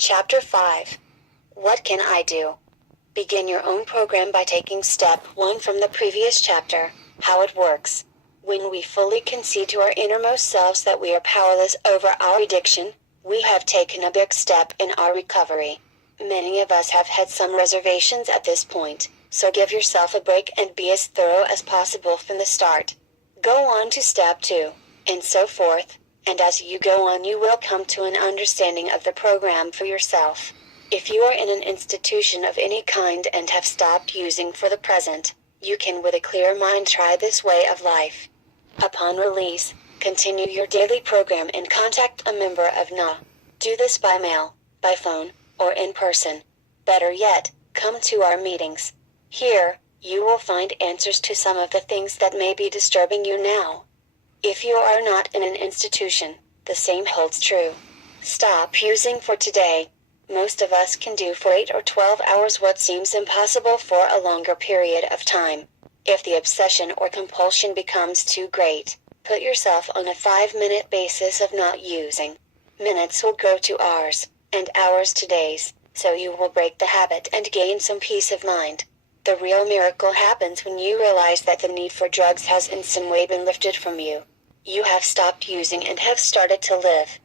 Chapter 5. What can I do? Begin your own program by taking step 1 from the previous chapter, how it works. When we fully concede to our innermost selves that we are powerless over our addiction, we have taken a big step in our recovery. Many of us have had some reservations at this point, so give yourself a break and be as thorough as possible from the start. Go on to step 2, and so forth, and as you go on you will come to an understanding of the program for yourself. If you are in an institution of any kind and have stopped using for the present, you can with a clear mind try this way of life. Upon release, continue your daily program and contact a member of NA. Do this by mail, by phone, or in person. Better yet, come to our meetings. Here, you will find answers to some of the things that may be disturbing you now. If you are not in an institution, the same holds true. Stop using for today. Most of us can do for 8 or 12 hours what seems impossible for a longer period of time. If the obsession or compulsion becomes too great, put yourself on a 5-minute basis of not using. Minutes will go to hours, and hours to days, so you will break the habit and gain some peace of mind. The real miracle happens when you realize that the need for drugs has in some way been lifted from you. You have stopped using and have started to live.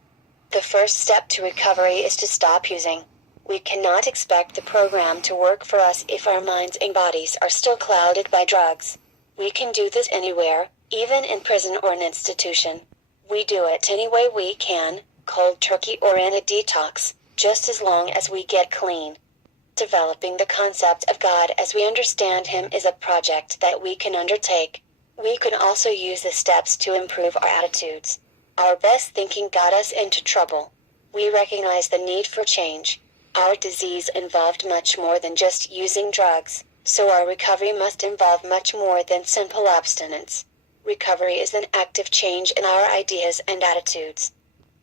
The first step to recovery is to stop using. We cannot expect the program to work for us if our minds and bodies are still clouded by drugs. We can do this anywhere, even in prison or an institution. We do it any way we can, cold turkey or in a detox, just as long as we get clean. Developing the concept of God as we understand Him is a project that we can undertake. We can also use the steps to improve our attitudes. Our best thinking got us into trouble. We recognize the need for change. Our disease involved much more than just using drugs, so our recovery must involve much more than simple abstinence. Recovery is an active change in our ideas and attitudes.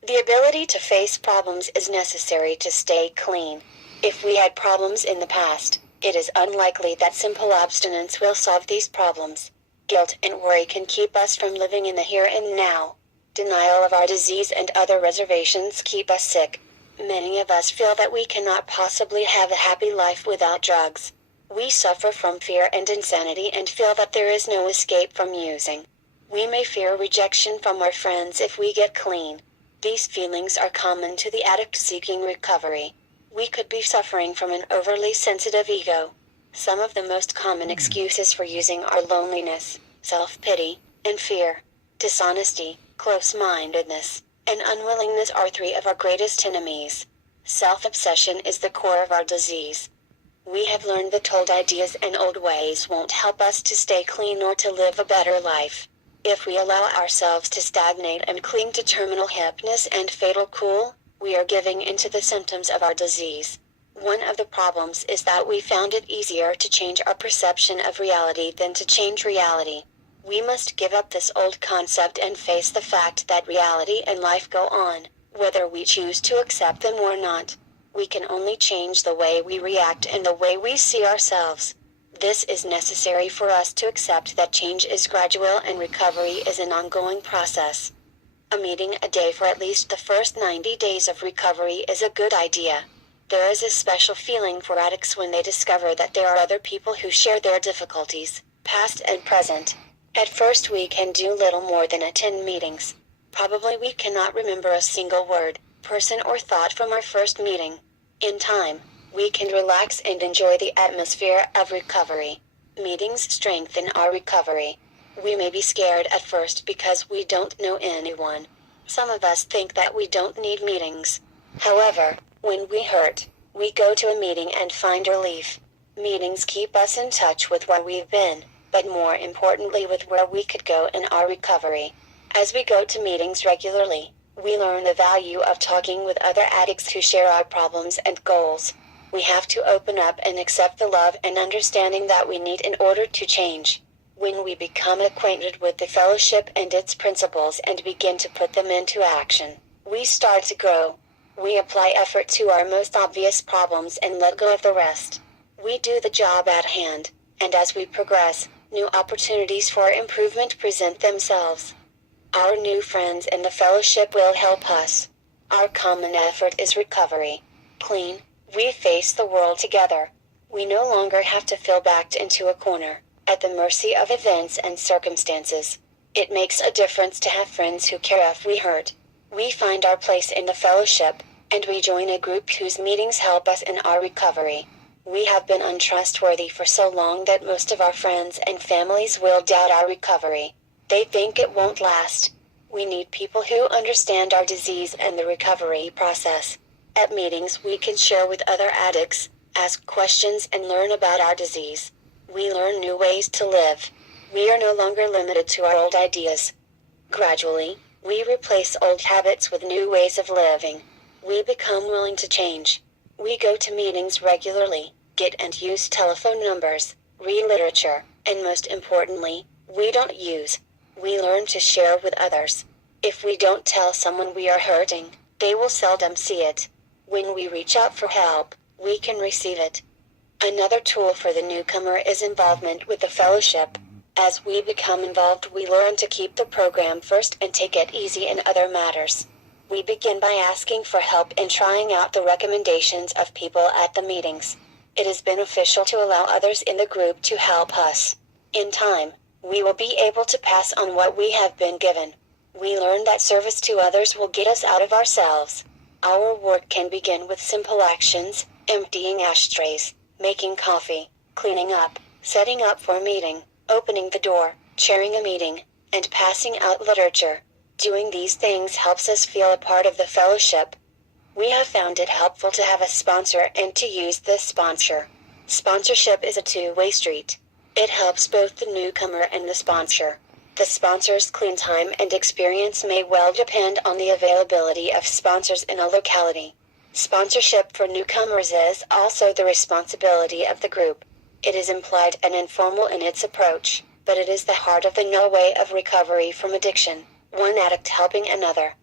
The ability to face problems is necessary to stay clean. If we had problems in the past, it is unlikely that simple abstinence will solve these problems. Guilt and worry can keep us from living in the here and now. Denial of our disease and other reservations keep us sick. Many of us feel that we cannot possibly have a happy life without drugs. We suffer from fear and insanity and feel that there is no escape from using. We may fear rejection from our friends if we get clean. These feelings are common to the addict seeking recovery. We could be suffering from an overly sensitive ego. Some of the most common excuses for using are loneliness, self-pity, and fear. Dishonesty, close-mindedness, and unwillingness are 3 of our greatest enemies. Self-obsession is the core of our disease. We have learned that old ideas and old ways won't help us to stay clean or to live a better life. If we allow ourselves to stagnate and cling to terminal hipness and fatal cool, we are giving into the symptoms of our disease. One of the problems is that we found it easier to change our perception of reality than to change reality. We must give up this old concept and face the fact that reality and life go on, whether we choose to accept them or not. We can only change the way we react and the way we see ourselves. This is necessary for us to accept that change is gradual and recovery is an ongoing process. A meeting a day for at least the first 90 days of recovery is a good idea. There is a special feeling for addicts when they discover that there are other people who share their difficulties, past and present. At first we can do little more than attend meetings. Probably we cannot remember a single word, person or thought from our first meeting. In time, we can relax and enjoy the atmosphere of recovery. Meetings strengthen our recovery. We may be scared at first because we don't know anyone. Some of us think that we don't need meetings. However, when we hurt, we go to a meeting and find relief. Meetings keep us in touch with where we've been, but more importantly with where we could go in our recovery. As we go to meetings regularly, we learn the value of talking with other addicts who share our problems and goals. We have to open up and accept the love and understanding that we need in order to change. When we become acquainted with the fellowship and its principles and begin to put them into action, we start to grow. We apply effort to our most obvious problems and let go of the rest. We do the job at hand, and as we progress, new opportunities for improvement present themselves. Our new friends in the fellowship will help us. Our common effort is recovery. clean, we face the world together. We no longer have to feel backed into a corner, at the mercy of events and circumstances. It makes a difference to have friends who care if we hurt. We find our place in the fellowship, and we join a group whose meetings help us in our recovery. We have been untrustworthy for so long that most of our friends and families will doubt our recovery. They think it won't last. We need people who understand our disease and the recovery process. At meetings, we can share with other addicts, ask questions, and learn about our disease. We learn new ways to live. We are no longer limited to our old ideas. Gradually, we replace old habits with new ways of living. We become willing to change. We go to meetings regularly, get and use telephone numbers, read literature, and most importantly, we don't use. We learn to share with others. If we don't tell someone we are hurting, they will seldom see it. When we reach out for help, we can receive it. Another tool for the newcomer is involvement with the fellowship. As we become involved, we learn to keep the program first and take it easy in other matters. We begin by asking for help and trying out the recommendations of people at the meetings. It is beneficial to allow others in the group to help us. In time, we will be able to pass on what we have been given. We learn that service to others will get us out of ourselves. Our work can begin with simple actions, emptying ashtrays, making coffee, cleaning up, setting up for a meeting, opening the door, chairing a meeting, and passing out literature. Doing these things helps us feel a part of the fellowship. We have found it helpful to have a sponsor and to use this sponsor. Sponsorship is a two-way street. It helps both the newcomer and the sponsor. The sponsor's clean time and experience may well depend on the availability of sponsors in a locality. Sponsorship for newcomers is also the responsibility of the group. It is implied and informal in its approach, but it is the heart of the no way of recovery from addiction, one addict helping another.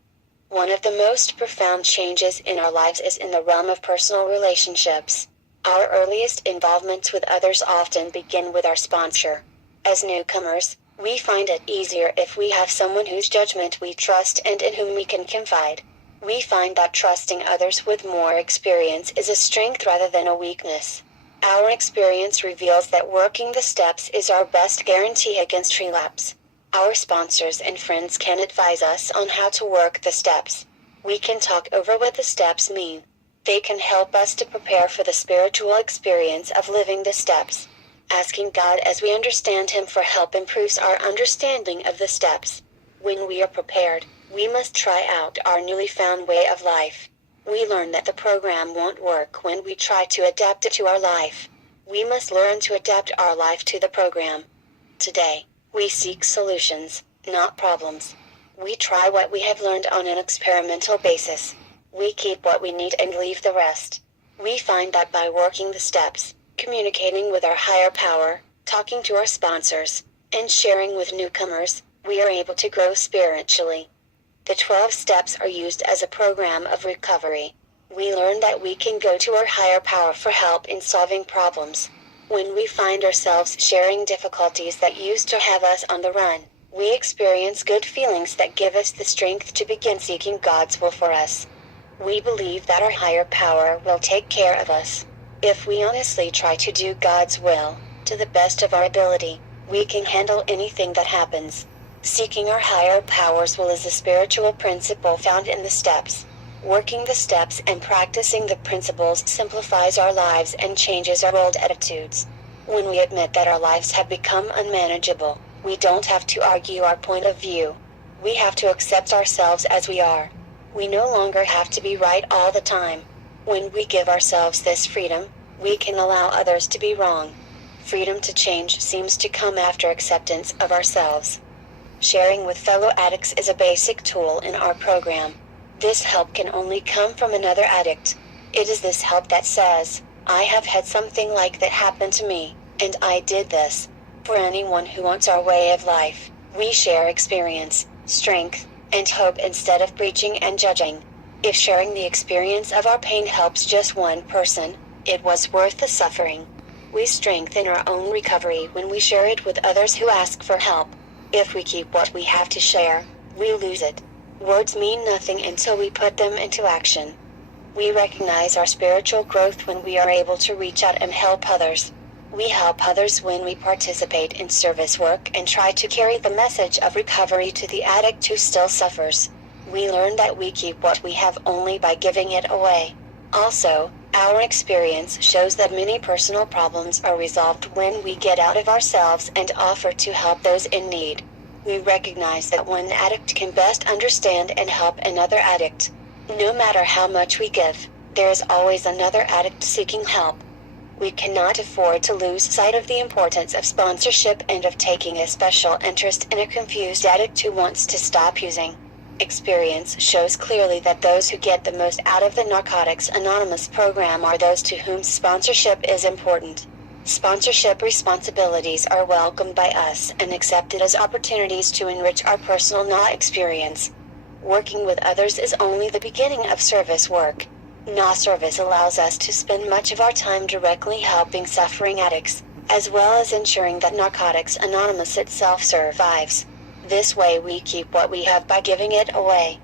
One of the most profound changes in our lives is in the realm of personal relationships. Our earliest involvements with others often begin with our sponsor. As newcomers, we find it easier if we have someone whose judgment we trust and in whom we can confide. We find that trusting others with more experience is a strength rather than a weakness. Our experience reveals that working the steps is our best guarantee against relapse. Our sponsors and friends can advise us on how to work the steps. We can talk over what the steps mean. They can help us to prepare for the spiritual experience of living the steps. Asking God as we understand Him for help improves our understanding of the steps. When we are prepared, we must try out our newly found way of life. We learn that the program won't work when we try to adapt it to our life. We must learn to adapt our life to the program. Today, we seek solutions, not problems. We try what we have learned on an experimental basis. We keep what we need and leave the rest. We find that by working the steps, communicating with our higher power, talking to our sponsors, and sharing with newcomers, we are able to grow spiritually. The 12 steps are used as a program of recovery. We learn that we can go to our higher power for help in solving problems. When we find ourselves sharing difficulties that used to have us on the run, we experience good feelings that give us the strength to begin seeking God's will for us. We believe that our higher power will take care of us. If we honestly try to do God's will, to the best of our ability, we can handle anything that happens. Seeking our higher power's will is a spiritual principle found in the steps. Working the steps and practicing the principles simplifies our lives and changes our old attitudes. When we admit that our lives have become unmanageable, we don't have to argue our point of view. We have to accept ourselves as we are. We no longer have to be right all the time. When we give ourselves this freedom, we can allow others to be wrong. Freedom to change seems to come after acceptance of ourselves. Sharing with fellow addicts is a basic tool in our program. This help can only come from another addict. It is this help that says, I have had something like that happen to me, and I did this. For anyone who wants our way of life, we share experience, strength, and hope instead of preaching and judging. If sharing the experience of our pain helps just one person, it was worth the suffering. We strengthen our own recovery when we share it with others who ask for help. If we keep what we have to share, we lose it. Words mean nothing until we put them into action. We recognize our spiritual growth when we are able to reach out and help others. We help others when we participate in service work and try to carry the message of recovery to the addict who still suffers. We learn that we keep what we have only by giving it away. Also, our experience shows that many personal problems are resolved when we get out of ourselves and offer to help those in need. We recognize that one addict can best understand and help another addict. No matter how much we give, there is always another addict seeking help. We cannot afford to lose sight of the importance of sponsorship and of taking a special interest in a confused addict who wants to stop using. Experience shows clearly that those who get the most out of the Narcotics Anonymous program are those to whom sponsorship is important. Sponsorship responsibilities are welcomed by us and accepted as opportunities to enrich our personal NA experience. Working with others is only the beginning of service work. NA service allows us to spend much of our time directly helping suffering addicts, as well as ensuring that Narcotics Anonymous itself survives. This way we keep what we have by giving it away.